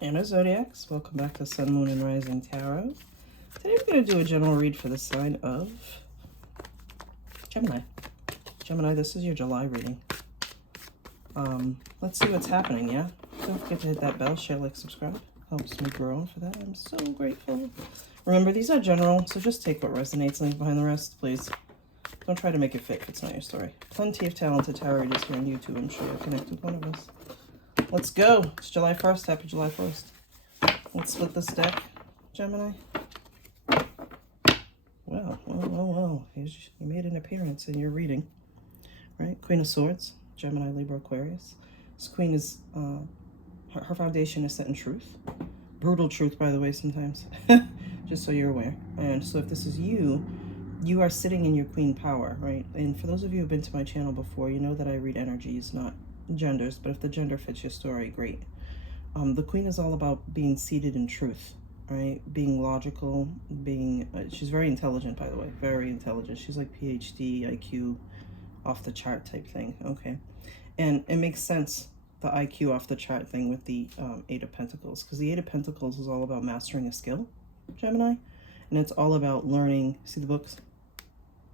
Anna Zodiacs, welcome back to Sun, Moon, and Rising Tarot. Today we're going to do a general read for the sign of Gemini. Gemini, this is your July reading. Let's see what's happening, yeah? Don't forget to hit that bell, share, like, subscribe. Helps me grow, and for that I'm so grateful. Remember, these are general, so just take what resonates and leave behind the rest, please. Don't try to make it fit if it's not your story. Plenty of talented tarot readers here on YouTube. I'm sure you'll connect with one of us. Let's go. It's July 1st. Happy July 1st. Let's split this deck, Gemini. Well. You made an appearance in your reading, right? Queen of Swords, Gemini, Libra, Aquarius. This queen is, her foundation is set in truth. Brutal truth, by the way, sometimes. Just so you're aware. And so if this is you, you are sitting in your queen power, right? And for those of you who've been to my channel before, you know that I read energies, not genders, but if the gender fits your story, great. The queen is all about being seated in truth, right? Being logical, being she's very intelligent, by the way, very intelligent. She's like PhD, IQ, off the chart type thing. Okay, and it makes sense, the IQ off the chart thing with the Eight of Pentacles, because the Eight of Pentacles is all about mastering a skill, Gemini, and it's all about learning. See the books?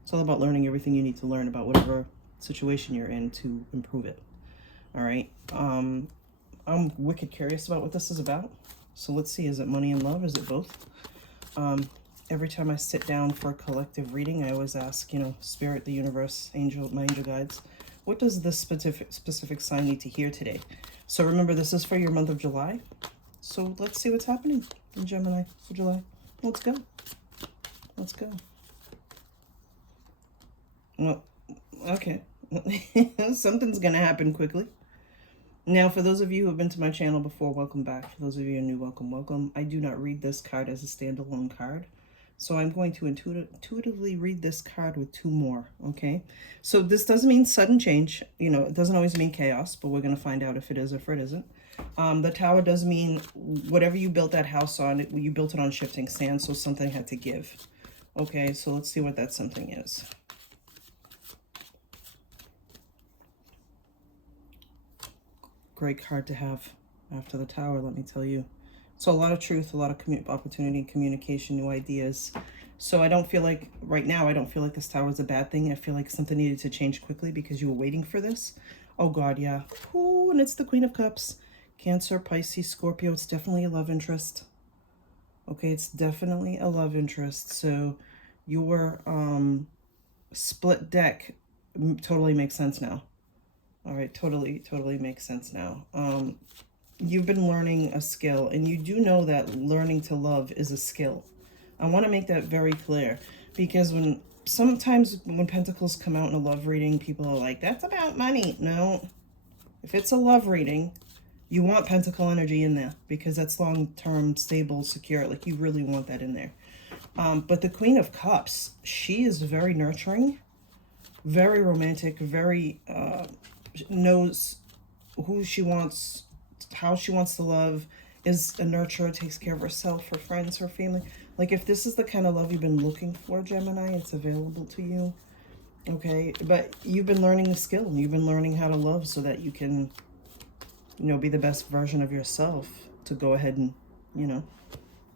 It's all about learning everything you need to learn about whatever situation you're in to improve it. All right. I'm wicked curious about what this is about. So let's see. Is it money and love? Is it both? Every time I sit down for a collective reading, I always ask, you know, Spirit, the universe, angel, my angel guides, what does this specific sign need to hear today? So remember, this is for your month of July. So let's see what's happening in Gemini for July. Let's go. Let's go. Well, okay. Something's going to happen quickly. Now, for those of you who have been to my channel before, welcome back. For those of you who are new, welcome. I do not read this card as a standalone card. So I'm going to intuitively read this card with two more, okay? So this doesn't mean sudden change. You know, it doesn't always mean chaos, but we're going to find out if it is or if it isn't. The Tower does mean whatever you built that house on, you built it on shifting sand, so something had to give. Okay, so let's see what that something is. Great card to have after the Tower, let me tell you. So a lot of truth, a lot of opportunity, communication, new ideas. So I don't feel like, right now, I don't feel like this Tower is a bad thing. I feel like something needed to change quickly because you were waiting for this. Oh God, yeah. Ooh, and it's the Queen of Cups. Cancer, Pisces, Scorpio. It's definitely a love interest. Okay, it's definitely a love interest. So your split deck totally makes sense now. All right, totally makes sense now. You've been learning a skill, and you do know that learning to love is a skill. I want to make that very clear, because sometimes when Pentacles come out in a love reading, people are like, that's about money. No, if it's a love reading, you want Pentacle energy in there, because that's long-term, stable, secure. Like, you really want that in there. But the Queen of Cups, she is very nurturing, very romantic, very... knows who she wants, how she wants to love, is a nurturer, takes care of herself, her friends, her family. Like, if this is the kind of love you've been looking for, Gemini, it's available to you. Okay, but you've been learning the skill. You've been learning how to love so that you can, you know, be the best version of yourself to go ahead and, you know,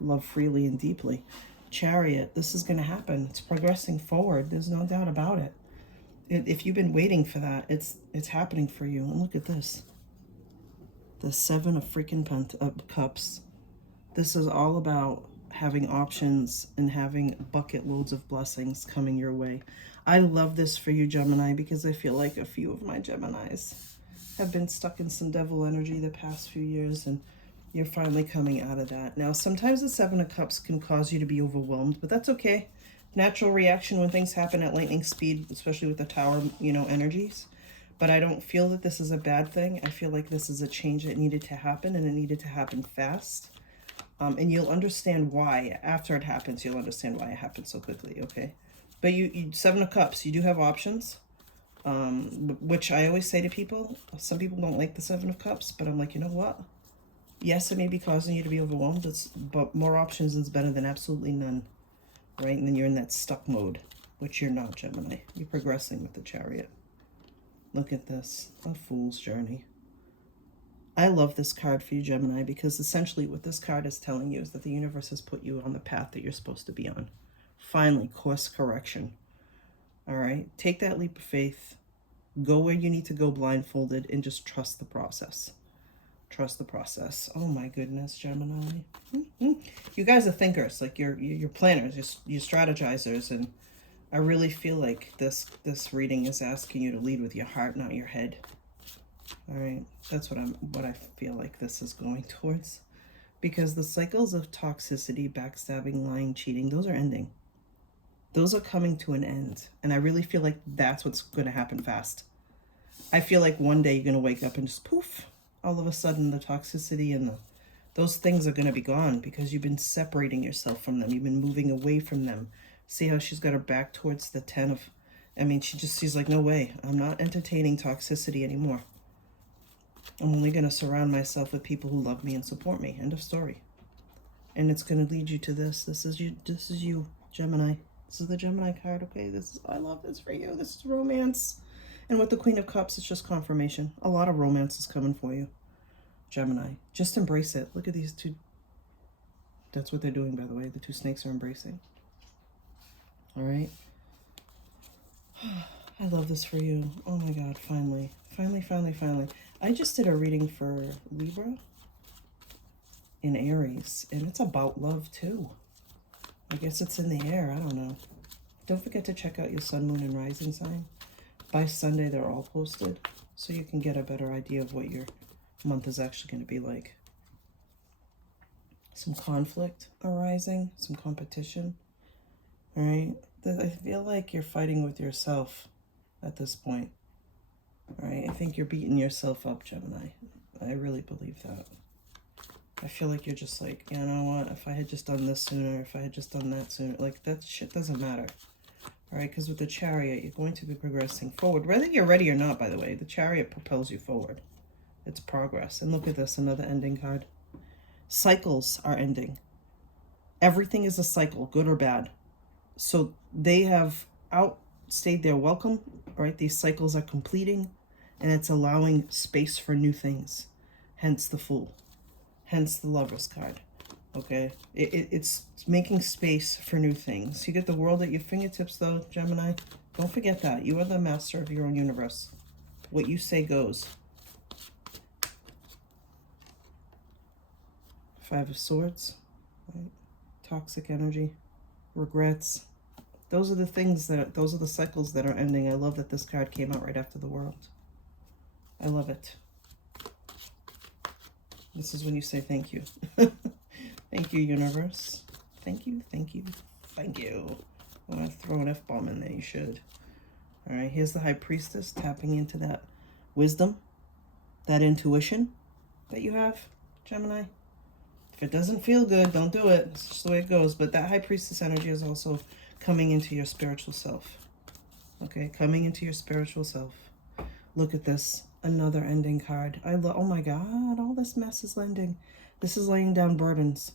love freely and deeply. Chariot, this is going to happen. It's progressing forward. There's no doubt about it. If you've been waiting for that, it's happening for you. And look at this. The Seven of freaking Cups. This is all about having options and having bucket loads of blessings coming your way. I love this for you, Gemini, because I feel like a few of my Geminis have been stuck in some devil energy the past few years, and you're finally coming out of that. Now, sometimes the Seven of Cups can cause you to be overwhelmed, but that's okay. Natural reaction when things happen at lightning speed, especially with the Tower, you know, energies. But I don't feel that this is a bad thing. I feel like this is a change that needed to happen, and it needed to happen fast. And you'll understand why. After it happens, you'll understand why it happened so quickly, okay? But you Seven of Cups, you do have options, which I always say to people. Some people don't like the Seven of Cups, but I'm like, you know what? Yes, it may be causing you to be overwhelmed, but more options is better than absolutely none. Right? And then you're in that stuck mode, which you're not, Gemini. You're progressing with the Chariot. Look at this. A fool's journey. I love this card for you, Gemini, because essentially what this card is telling you is that the universe has put you on the path that you're supposed to be on. Finally, course correction. All right? Take that leap of faith. Go where you need to go blindfolded and just trust the process. Trust the process. Oh my goodness, Gemini. You guys are thinkers, like you're planners, you're strategizers, and I really feel like this reading is asking you to lead with your heart, not your head. All right, that's what I feel like this is going towards, because the cycles of toxicity, backstabbing, lying, cheating, those are ending. Those are coming to an end, and I really feel like that's what's going to happen fast. I feel like one day you're going to wake up and just poof, all of a sudden the toxicity and those things are going to be gone because you've been separating yourself from them. You've been moving away from them. See how she's got her back towards the 10 of, I mean, she's like, no way, I'm not entertaining toxicity anymore. I'm only going to surround myself with people who love me and support me. End of story. And it's going to lead you to this. This is you, Gemini. This is the Gemini card, okay? I love this for you. This is romance. And with the Queen of Cups, it's just confirmation. A lot of romance is coming for you, Gemini. Just embrace it. Look at these two. That's what they're doing, by the way. The two snakes are embracing. All right. I love this for you. Oh my God, finally. Finally. I just did a reading for Libra in Aries, and it's about love too. I guess it's in the air. I don't know. Don't forget to check out your Sun, Moon, and Rising sign. By Sunday, they're all posted, so you can get a better idea of what your month is actually going to be like. Some conflict arising, some competition. All right. I feel like you're fighting with yourself at this point. All right. I think you're beating yourself up, Gemini. I really believe that. I feel like you're just like, you know what? If I had just done this sooner, if I had just done that sooner, like that shit doesn't matter. All right. Because with the Chariot, you're going to be progressing forward. Whether you're ready or not, by the way, the Chariot propels you forward. It's progress. And look at this, another ending card. Cycles are ending. Everything is a cycle, good or bad. So they have outstayed their welcome, right? These cycles are completing, and it's allowing space for new things. Hence the Fool. Hence the Lover's card. Okay? It's making space for new things. You get the world at your fingertips, though, Gemini. Don't forget that. You are the master of your own universe. What you say goes. Five of Swords. Right? Toxic energy. Regrets. Those are the things those are the cycles that are ending. I love that this card came out right after the World. I love it. This is when you say thank you. Thank you, universe. Thank you. I want to throw an F-bomb in there. You should. All right, here's the High Priestess tapping into that wisdom, that intuition that you have, Gemini. If it doesn't feel good, don't do it. It's just the way it goes. But that High Priestess energy is also coming into your spiritual self. Okay, coming into your spiritual self. Look at this. Another ending card. Oh my God, all this mess is ending. This is laying down burdens.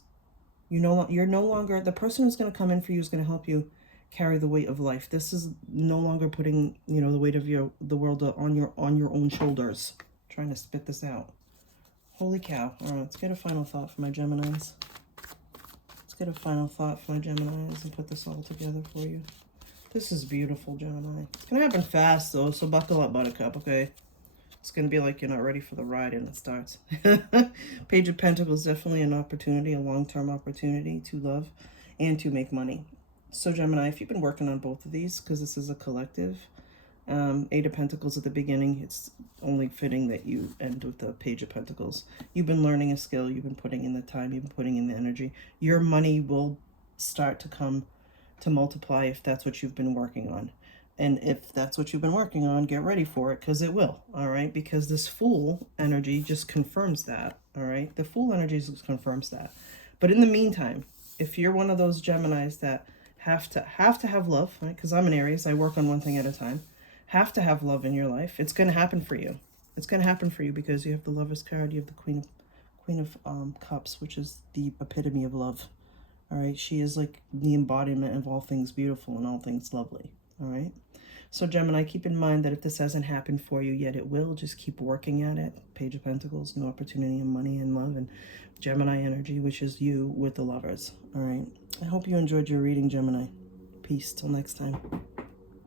You're no longer, the person who's going to come in for you is going to help you carry the weight of life. This is no longer putting, the weight of the world on your own shoulders. I'm trying to spit this out. Holy cow. All right, let's get a final thought for my Geminis. And put this all together for you. This is beautiful, Gemini. It's going to happen fast, though, so buckle up, Buttercup, okay? It's going to be like you're not ready for the ride and it starts. Page of Pentacles, definitely an opportunity, a long-term opportunity to love and to make money. So, Gemini, if you've been working on both of these, because this is a collective, Eight of Pentacles at the beginning, it's only fitting that you end with the Page of Pentacles. You've been learning a skill, you've been putting in the time, you've been putting in the energy. Your money will start to come to multiply if that's what you've been working on. And if that's what you've been working on, get ready for it, because it will, all right? Because this Fool energy just confirms that, all right? The Fool energy just confirms that. But in the meantime, if you're one of those Geminis that have to have love, right? Because I'm an Aries, I work on one thing at a time. Have to have love in your life. It's going to happen for you. It's going to happen for you because you have the Lover's card, you have the Queen of Cups, which is the epitome of love. All right, she is like the embodiment of all things beautiful and all things lovely. All right, So Gemini, keep in mind that if this hasn't happened for you yet, it will. Just keep working at it. Page of Pentacles, new opportunity and money and love, and Gemini energy, which is you with the Lovers. All right. I hope you enjoyed your reading, Gemini. Peace. Till next time.